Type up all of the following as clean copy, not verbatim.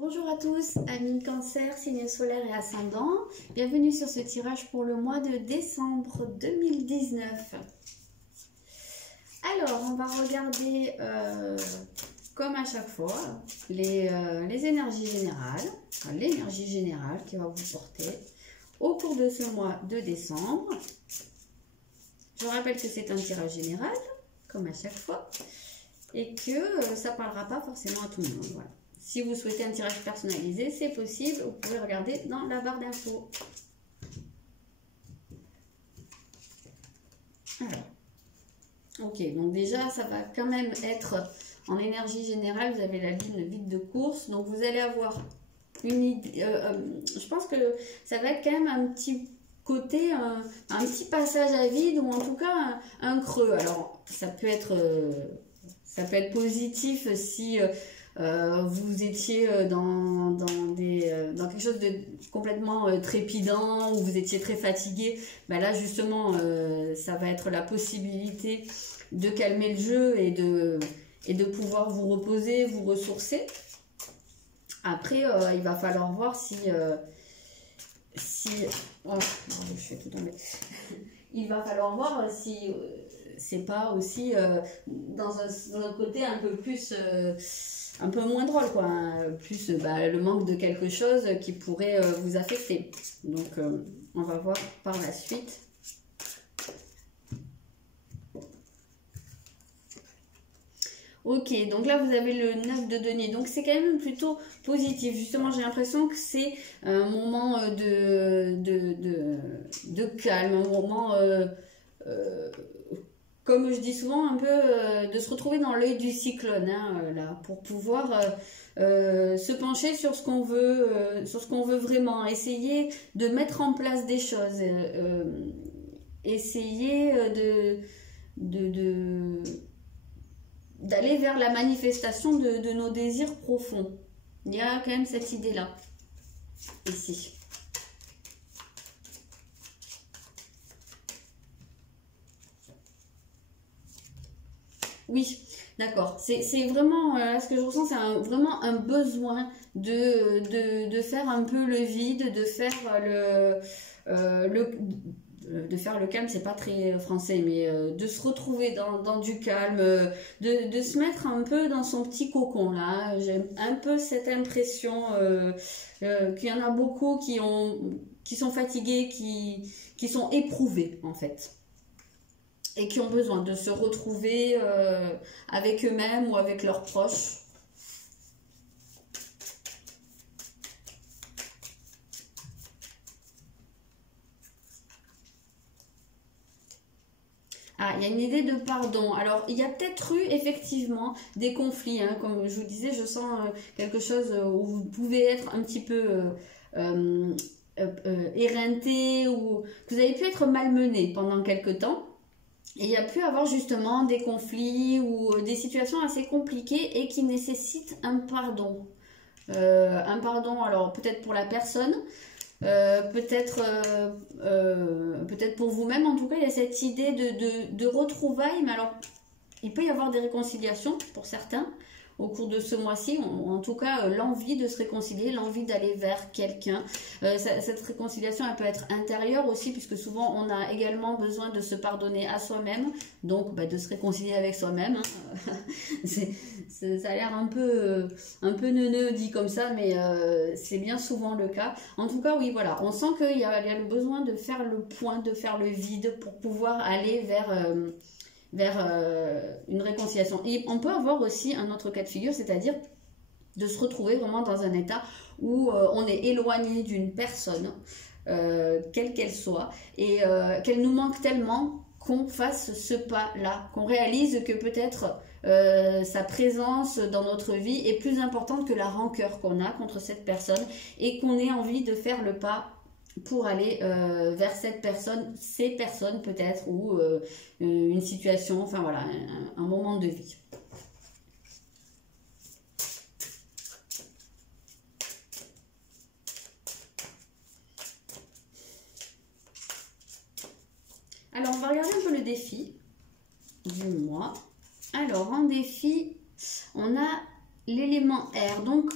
Bonjour à tous, amis Cancer, signe solaire et ascendant. Bienvenue sur ce tirage pour le mois de décembre 2019. Alors, on va regarder, comme à chaque fois, les énergies générales, l'énergie générale qui va vous porter au cours de ce mois de décembre. Je rappelle que c'est un tirage général, comme à chaque fois, et que ça ne parlera pas forcément à tout le monde. Voilà. Si vous souhaitez un tirage personnalisé, c'est possible. Vous pouvez regarder dans la barre d'infos. Alors, ok, donc déjà, ça va quand même être en énergie générale. Vous avez la ligne vide de course. Donc, vous allez avoir une idée. Je pense que ça va être quand même un petit côté, un petit passage à vide ou en tout cas un creux. Alors, ça peut être positif si... vous étiez dans quelque chose de complètement trépidant, ou vous étiez très fatigué, ben là justement ça va être la possibilité de calmer le jeu et de pouvoir vous reposer, vous ressourcer. Après il va falloir voir si oh, je suis tout tombée. Il va falloir voir si c'est pas aussi dans un côté un peu plus un peu moins drôle, quoi, hein. Plus le manque de quelque chose qui pourrait vous affecter. Donc on va voir par la suite. Ok, donc là vous avez le 9 de denier, donc c'est quand même plutôt positif. Justement, j'ai l'impression que c'est un moment de calme, un moment, comme je dis souvent, un peu de se retrouver dans l'œil du cyclone, hein, là, pour pouvoir se pencher sur ce qu'on veut, vraiment, essayer de mettre en place des choses, essayer d'aller vers la manifestation de nos désirs profonds. Il y a quand même cette idée-là, ici. Oui, d'accord. C'est vraiment, ce que je ressens, c'est vraiment un besoin de faire un peu le vide, de faire de faire le calme, c'est pas très français, mais de se retrouver dans du calme, de se mettre un peu dans son petit cocon là. J'ai un peu cette impression qu'il y en a beaucoup qui sont fatigués, qui sont éprouvés en fait, et qui ont besoin de se retrouver avec eux-mêmes ou avec leurs proches. Ah, il y a une idée de pardon. Alors, il y a peut-être eu effectivement des conflits, hein. Comme je vous disais, je sens quelque chose où vous pouvez être un petit peu éreinté, ou que vous avez pu être malmené pendant quelque temps. Et il y a pu avoir justement des conflits ou des situations assez compliquées et qui nécessitent un pardon. Alors peut-être pour la personne, peut-être pour vous-même. En tout cas, il y a cette idée de retrouvailles, mais alors il peut y avoir des réconciliations pour certains au cours de ce mois-ci, en tout cas l'envie de se réconcilier, l'envie d'aller vers quelqu'un. Cette réconciliation, elle peut être intérieure aussi, puisque souvent on a également besoin de se pardonner à soi-même, donc de se réconcilier avec soi-même, hein. Ça a l'air un peu neuneux dit comme ça, mais c'est bien souvent le cas. En tout cas, oui, voilà, on sent qu'il y a le besoin de faire le point, de faire le vide pour pouvoir aller vers une réconciliation. Et on peut avoir aussi un autre cas de figure, c'est-à-dire de se retrouver vraiment dans un état où on est éloigné d'une personne, quelle qu'elle soit, et qu'elle nous manque tellement qu'on fasse ce pas-là, qu'on réalise que peut-être sa présence dans notre vie est plus importante que la rancœur qu'on a contre cette personne, et qu'on ait envie de faire le pas pour aller vers cette personne, ces personnes peut-être, ou une situation, enfin voilà, un moment de vie. Alors on va regarder un peu le défi du mois. Alors en défi, on a l'élément air, donc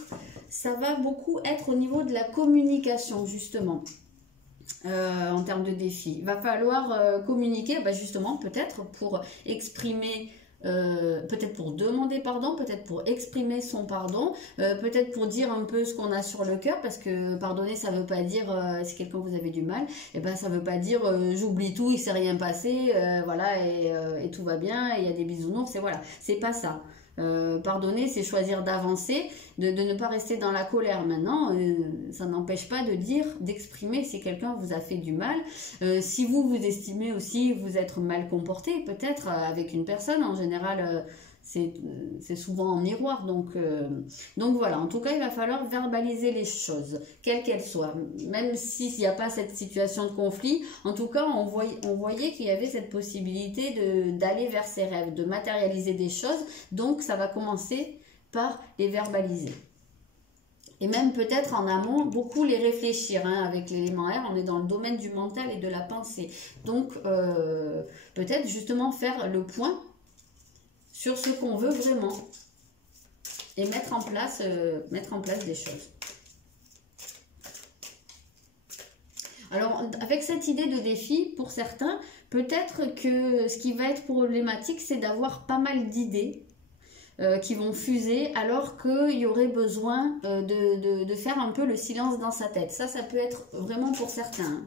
ça va beaucoup être au niveau de la communication, justement. En termes de défis, il va falloir communiquer, bah, justement, peut-être pour exprimer, peut-être pour demander pardon, peut-être pour exprimer son pardon, peut-être pour dire un peu ce qu'on a sur le cœur, parce que pardonner, ça veut pas dire, si quelqu'un vous avez du mal, et ben ça veut pas dire j'oublie tout, il s'est rien passé, voilà, et tout va bien, il y a des bisounours, et voilà, c'est pas ça. Pardonner, c'est choisir d'avancer, de ne pas rester dans la colère. Maintenant, ça n'empêche pas de dire, d'exprimer si quelqu'un vous a fait du mal. Si vous estimez aussi vous être mal comporté, peut-être avec une personne, en général, c'est souvent en miroir. Donc voilà, en tout cas, il va falloir verbaliser les choses, quelles qu'elles soient. Même s'il n'y a pas cette situation de conflit, en tout cas, on voyait qu'il y avait cette possibilité d'aller vers ses rêves, de matérialiser des choses. Donc, ça va commencer par les verbaliser. Et même peut-être en amont, beaucoup les réfléchir. Hein, avec l'élément R, on est dans le domaine du mental et de la pensée. Donc, peut-être justement faire le point sur ce qu'on veut vraiment et mettre en place des choses. Alors, avec cette idée de défi, pour certains, peut-être que ce qui va être problématique, c'est d'avoir pas mal d'idées qui vont fuser, alors qu'il y aurait besoin de faire un peu le silence dans sa tête. Ça peut être vraiment pour certains.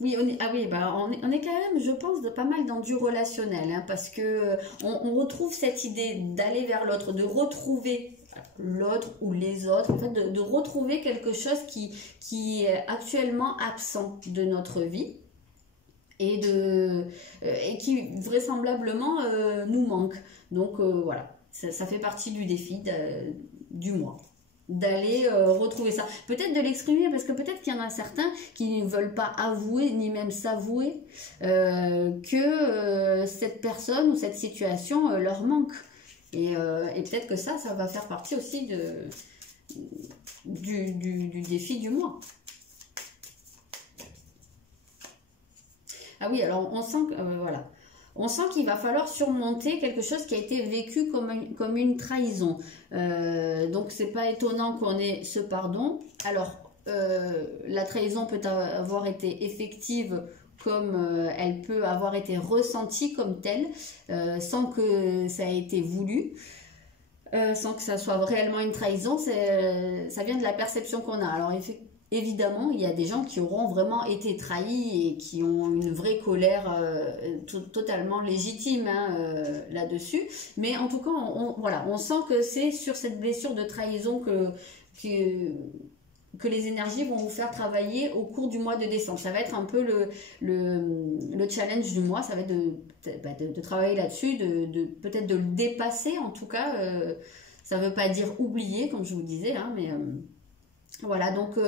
Oui, on est quand même, je pense, pas mal dans du relationnel, hein, parce que on retrouve cette idée d'aller vers l'autre, de retrouver l'autre ou les autres, en fait, de retrouver quelque chose qui est actuellement absent de notre vie et qui vraisemblablement nous manque. Donc voilà, ça fait partie du défi du mois. D'aller retrouver ça, peut-être de l'exprimer, parce que peut-être qu'il y en a certains qui ne veulent pas avouer ni même s'avouer que cette personne ou cette situation leur manque, et peut-être que ça va faire partie aussi du défi du mois. Ah oui, alors on sent que voilà. On sent qu'il va falloir surmonter quelque chose qui a été vécu comme une trahison. Donc, c'est pas étonnant qu'on ait ce pardon. Alors, la trahison peut avoir été effective comme elle peut avoir été ressentie comme telle, sans que ça ait été voulu. Sans que ça soit réellement une trahison, ça vient de la perception qu'on a. Alors, évidemment, il y a des gens qui auront vraiment été trahis et qui ont une vraie colère totalement légitime, hein, là-dessus. Mais en tout cas, voilà, on sent que c'est sur cette blessure de trahison que les énergies vont vous faire travailler au cours du mois de décembre. Ça va être un peu le challenge du mois, ça va être de travailler là-dessus, peut-être de le dépasser en tout cas. Ça ne veut pas dire oublier, comme je vous disais, hein, mais... Voilà, donc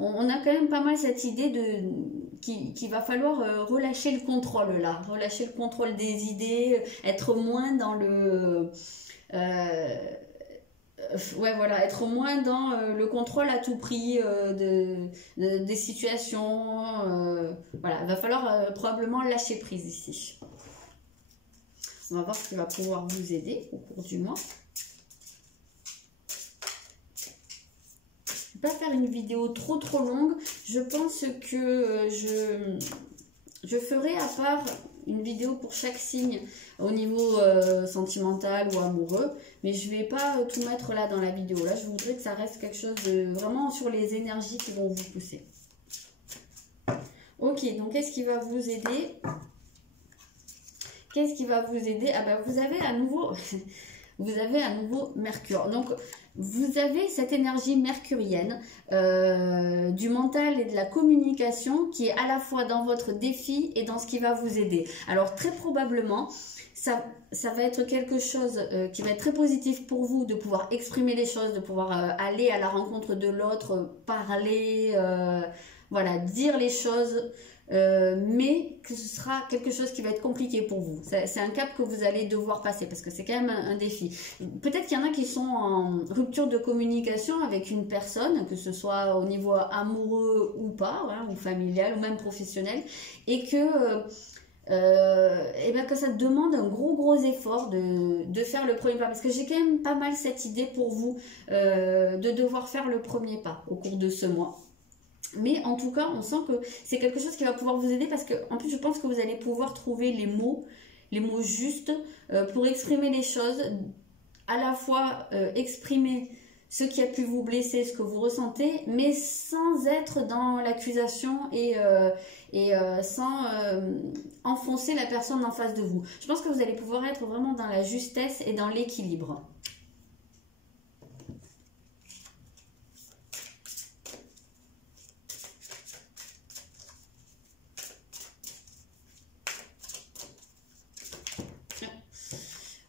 on a quand même pas mal cette idée qu'il va falloir relâcher le contrôle là, relâcher le contrôle des idées, être moins dans ouais, voilà, être moins dans le contrôle à tout prix des situations. Voilà, il va falloir probablement lâcher prise ici. On va voir ce qui va pouvoir vous aider au cours du mois. Pas faire une vidéo trop longue. Je pense que je ferai à part une vidéo pour chaque signe au niveau sentimental ou amoureux, mais je vais pas tout mettre là dans la vidéo. Là, je voudrais que ça reste quelque chose de vraiment sur les énergies qui vont vous pousser. Ok, donc qu'est-ce qui va vous aider? Qu'est-ce qui va vous aider? Ah ben, vous avez à nouveau Mercure. Donc, vous avez cette énergie mercurienne du mental et de la communication qui est à la fois dans votre défi et dans ce qui va vous aider. Alors, très probablement, ça va être quelque chose qui va être très positif pour vous, de pouvoir exprimer les choses, de pouvoir aller à la rencontre de l'autre, parler, voilà, dire les choses. Mais que ce sera quelque chose qui va être compliqué pour vous. C'est un cap que vous allez devoir passer parce que c'est quand même un défi. Peut-être qu'il y en a qui sont en rupture de communication avec une personne, que ce soit au niveau amoureux ou pas, hein, ou familial ou même professionnel, et que et bien que ça te demande un gros effort de faire le premier pas. Parce que j'ai quand même pas mal cette idée pour vous de devoir faire le premier pas au cours de ce mois. Mais en tout cas, on sent que c'est quelque chose qui va pouvoir vous aider parce que, en plus, je pense que vous allez pouvoir trouver les mots justes pour exprimer les choses, à la fois exprimer ce qui a pu vous blesser, ce que vous ressentez, mais sans être dans l'accusation et sans enfoncer la personne en face de vous. Je pense que vous allez pouvoir être vraiment dans la justesse et dans l'équilibre.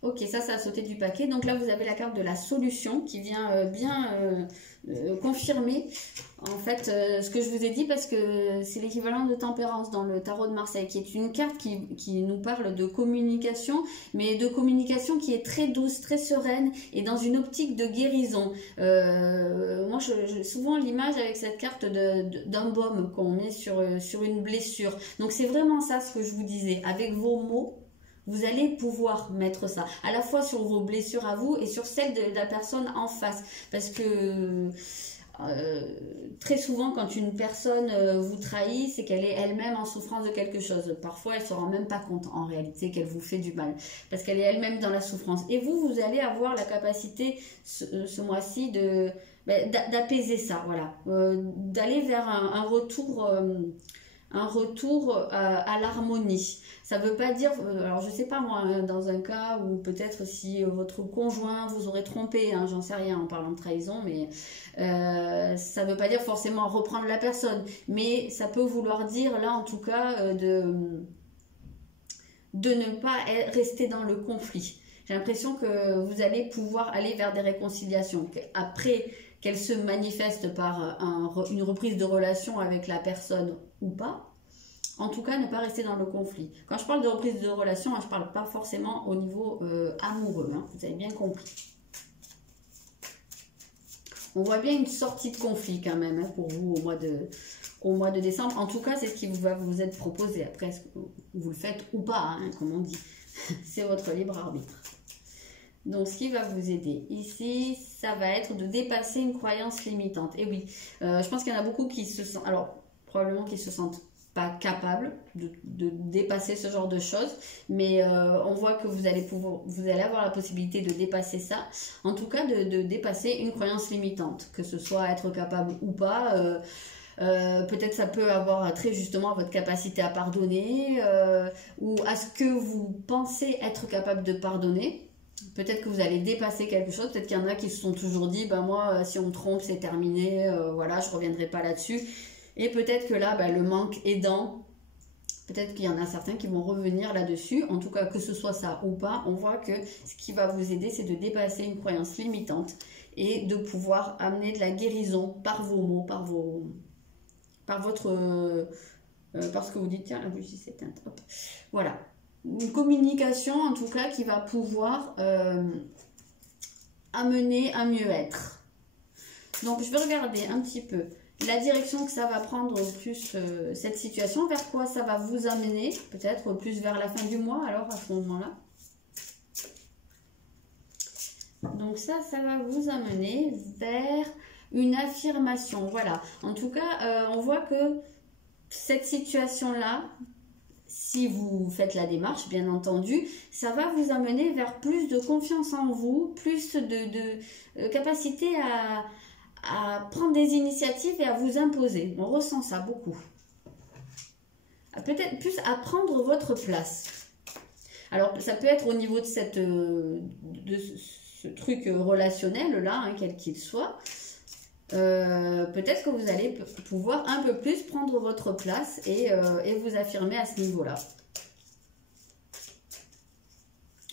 Ok, ça a sauté du paquet. Donc là, vous avez la carte de la solution qui vient bien confirmer en fait ce que je vous ai dit, parce que c'est l'équivalent de tempérance dans le tarot de Marseille, qui est une carte qui nous parle de communication, mais de communication qui est très douce, très sereine et dans une optique de guérison. Moi, j'ai souvent l'image avec cette carte d'un baume qu'on met sur une blessure. Donc c'est vraiment ça ce que je vous disais. Avec vos mots, vous allez pouvoir mettre ça, à la fois sur vos blessures à vous et sur celles de la personne en face. Parce que très souvent, quand une personne vous trahit, c'est qu'elle est elle-même en souffrance de quelque chose. Parfois, elle ne se rend même pas compte en réalité qu'elle vous fait du mal. Parce qu'elle est elle-même dans la souffrance. Et vous allez avoir la capacité ce mois-ci d'apaiser ça. Voilà. D'aller vers un retour... un retour à l'harmonie. Ça ne veut pas dire, alors je ne sais pas moi, hein, dans un cas où peut-être si votre conjoint vous aurait trompé, hein, j'en sais rien en parlant de trahison, mais ça ne veut pas dire forcément reprendre la personne, mais ça peut vouloir dire là en tout cas de ne pas rester dans le conflit. J'ai l'impression que vous allez pouvoir aller vers des réconciliations. Après qu'elles se manifestent par une reprise de relation avec la personne ou pas, en tout cas ne pas rester dans le conflit. Quand je parle de reprise de relation, je ne parle pas forcément au niveau amoureux, hein, vous avez bien compris. On voit bien une sortie de conflit quand même hein, pour vous au mois de décembre. En tout cas, c'est ce qui va vous être proposé. Après, est-ce que vous le faites ou pas, hein, comme on dit. C'est votre libre arbitre. Donc, ce qui va vous aider ici, ça va être de dépasser une croyance limitante. Et oui, je pense qu'il y en a beaucoup qui se sentent, alors probablement qu'ils se sentent pas capables de dépasser ce genre de choses, mais on voit que vous allez avoir la possibilité de dépasser ça. En tout cas, de dépasser une croyance limitante, que ce soit être capable ou pas. Peut-être ça peut avoir trait justement à votre capacité à pardonner ou à ce que vous pensez être capable de pardonner. Peut-être que vous allez dépasser quelque chose. Peut-être qu'il y en a qui se sont toujours dit, ben moi, si on me trompe, c'est terminé. Voilà, je ne reviendrai pas là-dessus. Et peut-être que là, le manque aidant, peut-être qu'il y en a certains qui vont revenir là-dessus. En tout cas, que ce soit ça ou pas, on voit que ce qui va vous aider, c'est de dépasser une croyance limitante et de pouvoir amener de la guérison par vos mots, par ce que vous dites. Tiens, la bougie s'éteinte. Hop. Voilà. Une communication en tout cas qui va pouvoir amener un mieux-être. Donc je vais regarder un petit peu la direction que ça va prendre plus cette situation, vers quoi ça va vous amener, peut-être plus vers la fin du mois alors à ce moment-là. Donc ça va vous amener vers une affirmation, voilà. En tout cas, on voit que cette situation-là, si vous faites la démarche, bien entendu, ça va vous amener vers plus de confiance en vous, plus de capacité à prendre des initiatives et à vous imposer. On ressent ça beaucoup. Peut-être plus à prendre votre place. Alors, ça peut être au niveau de ce truc relationnel là, hein, quel qu'il soit. Peut-être que vous allez pouvoir un peu plus prendre votre place et vous affirmer à ce niveau-là.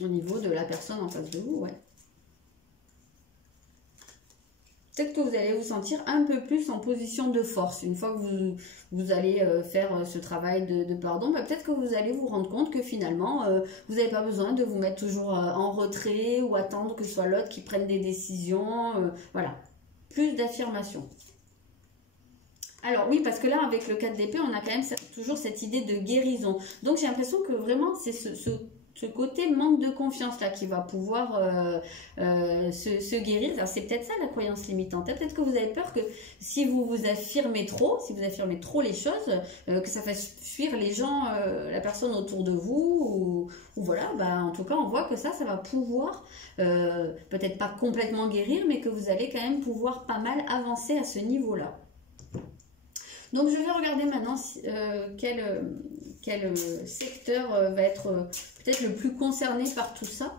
Au niveau de la personne en face de vous, ouais. Peut-être que vous allez vous sentir un peu plus en position de force. Une fois que vous allez faire ce travail de pardon, peut-être que vous allez vous rendre compte que finalement, vous n'avez pas besoin de vous mettre toujours en retrait ou attendre que ce soit l'autre qui prenne des décisions. Voilà. Plus d'affirmation. Alors oui, parce que là, avec le 4 d'épée, on a quand même toujours cette idée de guérison. Donc j'ai l'impression que vraiment, c'est ce côté manque de confiance là qui va pouvoir se guérir. Alors c'est peut-être ça la croyance limitante. Peut-être que vous avez peur que si vous vous affirmez trop, si vous affirmez trop les choses, que ça fasse fuir les gens, la personne autour de vous, ou voilà, bah, en tout cas on voit que ça va pouvoir peut-être pas complètement guérir, mais que vous allez quand même pouvoir pas mal avancer à ce niveau-là. Donc je vais regarder maintenant quel secteur va être peut-être le plus concerné par tout ça.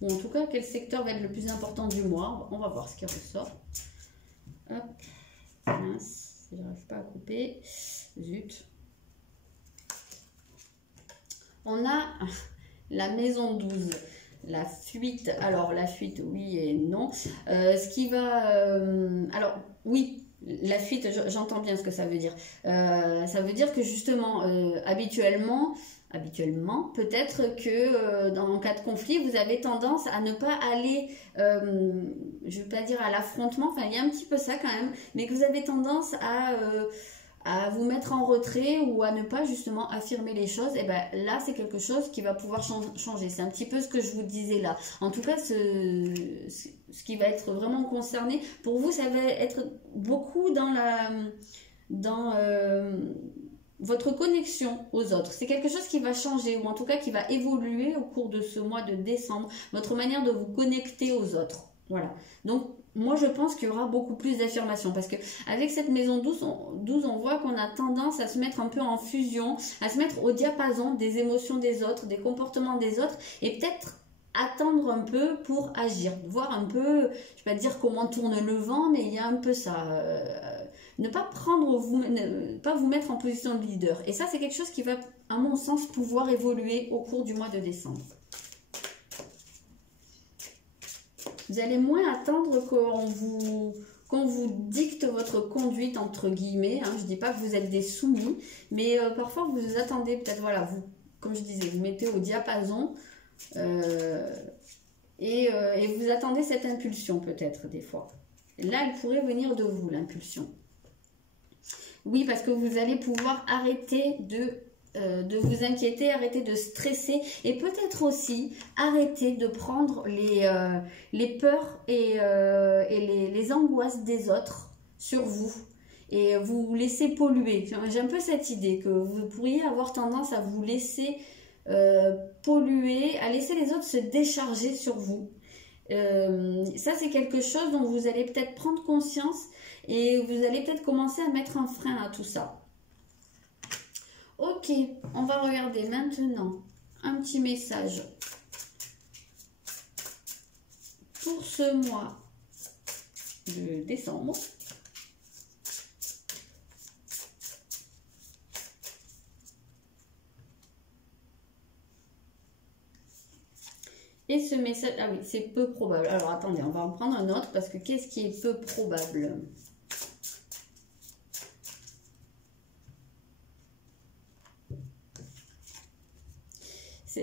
Ou en tout cas, quel secteur va être le plus important du mois. On va voir ce qui ressort. Hop, mince, j'arrive pas à couper. Zut. On a la maison 12. La fuite, alors la fuite, oui et non. Ce qui va... alors, oui. La fuite, j'entends bien ce que ça veut dire. Ça veut dire que justement, habituellement, peut-être que dans cas de conflit, vous avez tendance à ne pas aller, je ne veux pas dire à l'affrontement, enfin il y a un petit peu ça quand même, mais que vous avez tendance à vous mettre en retrait ou à ne pas justement affirmer les choses. Et bien là, c'est quelque chose qui va pouvoir changer. C'est un petit peu ce que je vous disais là. En tout cas, ce qui va être vraiment concerné, pour vous, ça va être beaucoup dans votre connexion aux autres. C'est quelque chose qui va changer, ou en tout cas qui va évoluer au cours de ce mois de décembre, votre manière de vous connecter aux autres. Voilà. Donc, moi, je pense qu'il y aura beaucoup plus d'affirmations, parce que avec cette maison 12, on voit qu'on a tendance à se mettre un peu en fusion, à se mettre au diapason des émotions des autres, des comportements des autres, et peut-être attendre un peu pour agir, voir un peu, je ne vais pas dire comment tourne le vent, mais il y a un peu ça. Ne pas pas vous mettre en position de leader. Et ça, c'est quelque chose qui va, à mon sens, pouvoir évoluer au cours du mois de décembre. Vous allez moins attendre qu'on vous dicte votre conduite, entre guillemets. Hein. Je ne dis pas que vous êtes des soumis, mais parfois vous attendez, peut-être, voilà, vous, comme je disais, vous mettez au diapason et vous attendez cette impulsion, peut-être, des fois. Là, elle pourrait venir de vous, l'impulsion. Oui, parce que vous allez pouvoir arrêter de vous inquiéter, arrêter de stresser et peut-être aussi arrêter de prendre les peurs et les angoisses des autres sur vous et vous laisser polluer. J'ai un peu cette idée que vous pourriez avoir tendance à vous laisser polluer, à laisser les autres se décharger sur vous. Ça, c'est quelque chose dont vous allez peut-être prendre conscience et vous allez peut-être commencer à mettre un frein à tout ça. Ok, on va regarder maintenant un petit message pour ce mois de décembre. Et ce message, ah oui, c'est peu probable. Alors attendez, on va en prendre un autre parce que qu'est-ce qui est peu probable ?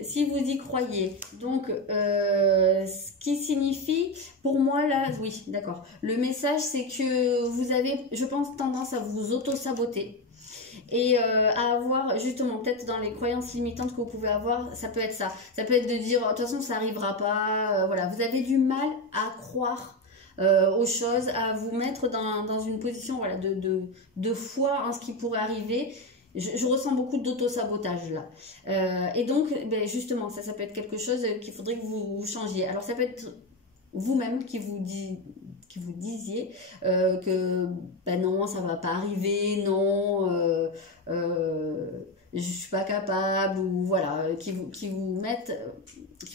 Si vous y croyez. Donc, ce qui signifie, pour moi, là, oui, d'accord. Le message, c'est que vous avez, je pense, tendance à vous auto-saboter. Et à avoir, justement, peut-être dans les croyances limitantes que vous pouvez avoir, ça peut être ça. Ça peut être de dire, de toute façon, ça n'arrivera pas. Voilà, vous avez du mal à croire aux choses, à vous mettre dans une position, voilà, de foi en ce qui pourrait arriver. Je ressens beaucoup d'auto-sabotage là. Et donc, ben justement, ça peut être quelque chose qu'il faudrait que vous changiez. Alors, ça peut être vous-même qui vous disiez que ben non, ça va pas arriver, non, je suis pas capable, ou voilà, qui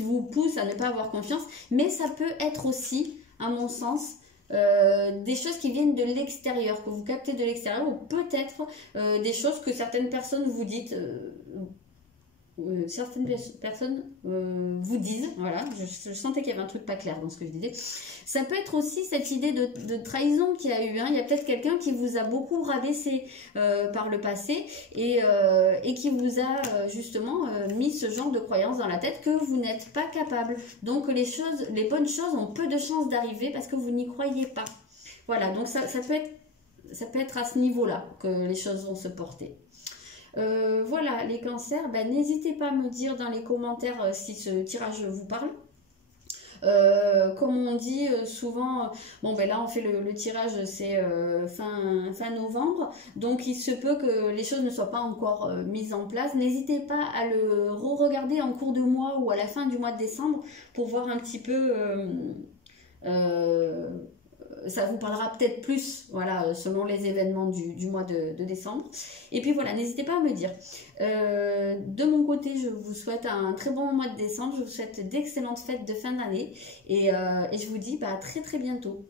vous pousse à ne pas avoir confiance. Mais ça peut être aussi, à mon sens, des choses qui viennent de l'extérieur, que vous captez de l'extérieur, ou peut-être des choses que certaines personnes vous dites, certaines personnes vous disent, voilà, je sentais qu'il y avait un truc pas clair dans ce que je disais. Ça peut être aussi cette idée de trahison qu'il y a eu, hein. Il y a peut-être quelqu'un qui vous a beaucoup rabaissé par le passé et qui vous a justement mis ce genre de croyance dans la tête que vous n'êtes pas capable. Donc les bonnes choses ont peu de chances d'arriver parce que vous n'y croyez pas. Voilà, donc ça peut être ça peut être à ce niveau-là que les choses vont se porter. Voilà, les cancers, ben, n'hésitez pas à me dire dans les commentaires si ce tirage vous parle. Comme on dit souvent, bon ben là on fait le tirage, c'est fin novembre, donc il se peut que les choses ne soient pas encore mises en place. N'hésitez pas à le re-regarder en cours de mois ou à la fin du mois de décembre pour voir un petit peu, ça vous parlera peut-être plus, voilà, selon les événements du mois de décembre. Et puis voilà, n'hésitez pas à me dire. De mon côté, je vous souhaite un très bon mois de décembre. Je vous souhaite d'excellentes fêtes de fin d'année. Et je vous dis à très très bientôt.